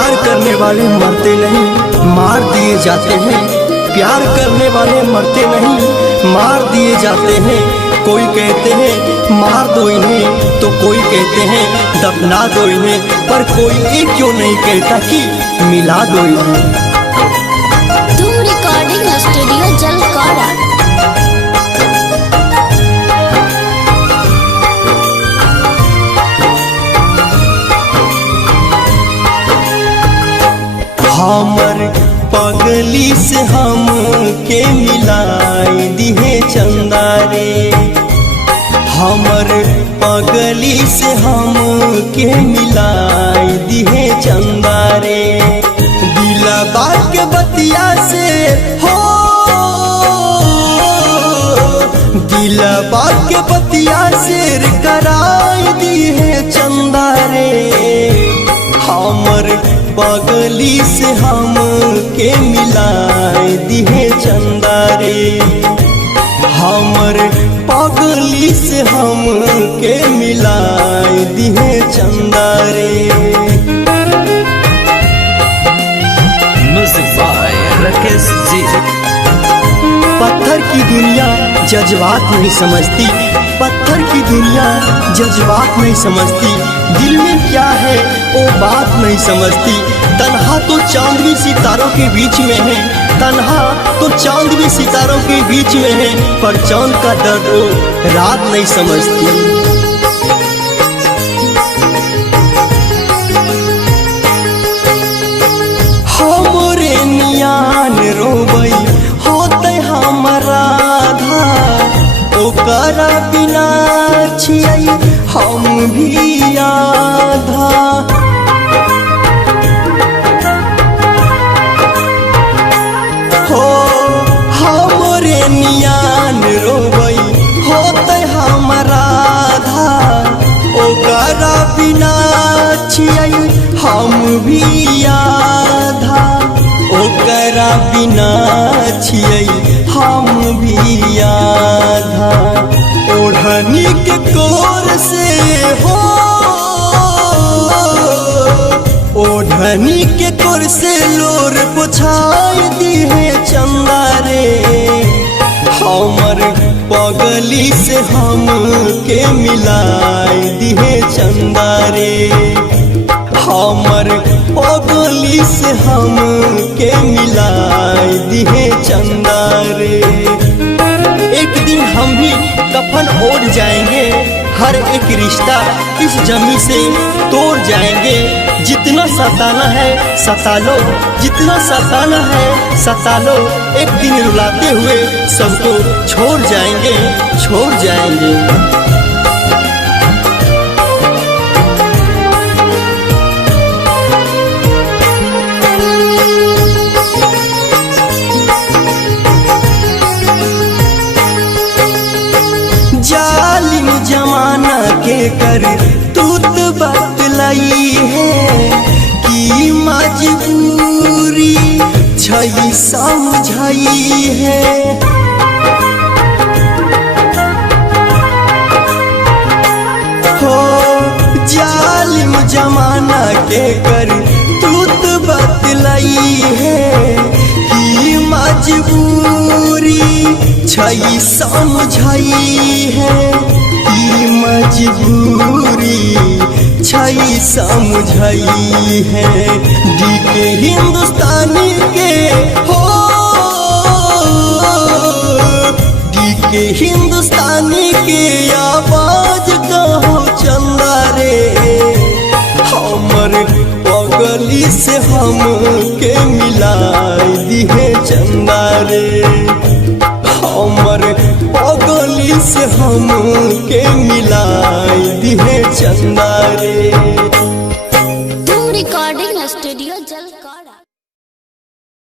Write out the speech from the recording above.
प्यार करने वाले मरते नहीं, मार दिए जाते हैं। प्यार करने वाले मरते नहीं, मार दिए जाते हैं। कोई कहते हैं मार दो इन्हें, तो कोई कहते हैं दफना दो इन्हें, पर कोई एक क्यों नहीं कहता कि मिला दो इन्हें। तुम रिकॉर्डिंग स्टूडियो जलकौड़ा। हमर पगली से हम के मिलाई दिहे चंदा रे, हमर पगली से हम के मिलाई दिहे चंदा रे। दिलबा के बतिया से हो, दिलबा के बतिया से कराई दिहे चंदा रे। हमर पगली से हम के मिलाई दिहे चंदा रे, हमर पगली से हम के मिलाई दिहे चंदा रे। Music by Rakesh ji. पत्थर की दुनिया जज्बात नहीं समझती, पत्थर की दुनिया जज्बात नहीं समझती। दिल में क्या है वो बात नहीं समझती। तन्हा तो चांद भी सितारों के बीच में है, तन्हा तो चांद भी सितारों के बीच में है, पर चांद का दर्द वो रात नहीं समझती। हमरे नियान रोबई होते हमारा आधा, ओकरा बिना छियै हम भी आधा। हो हमरे नियान रोबई होते हमारा आधा, ओकरा बिना छियै हम भी आधा, ओकरा बिना छियै हम भी आधा। ओढ़नी के कोर से हो, ओढ़नी के कोर से लोर पोछाई दिहे चंदा रे। हमर पगली से हम के मिलाई दिहे चंदा रे, हमर पगली से हम के मिलाई दिहे चंदा रे। एक दिन हम भी कफन ओढ़ जाएंगे, हर एक रिश्ता इस जमी से तोड़ जाएंगे। जितना सताना है सता लो, जितना सताना है सता लो, एक दिन रुलाते हुए सबको छोड़ जाएंगे, छोड़ जाएंगे। जालिम जमाना के कर तूत बतलाई है, कि मजबूरी छई समझाई है। हो जालिम जमाना के कर तूत बतलाई है, कि मजबूरी छई समझाई है, कि मजबूरी छई समझाई है। डी के हिंदुस्तानी के हो, डी के हिंदुस्तानी के आवाज कहो चंदा रे। हमर पगली से हम के मिलाई दिहे चंदा रे, हमर पगली से हम के मिलाई दिहे चंदा रे।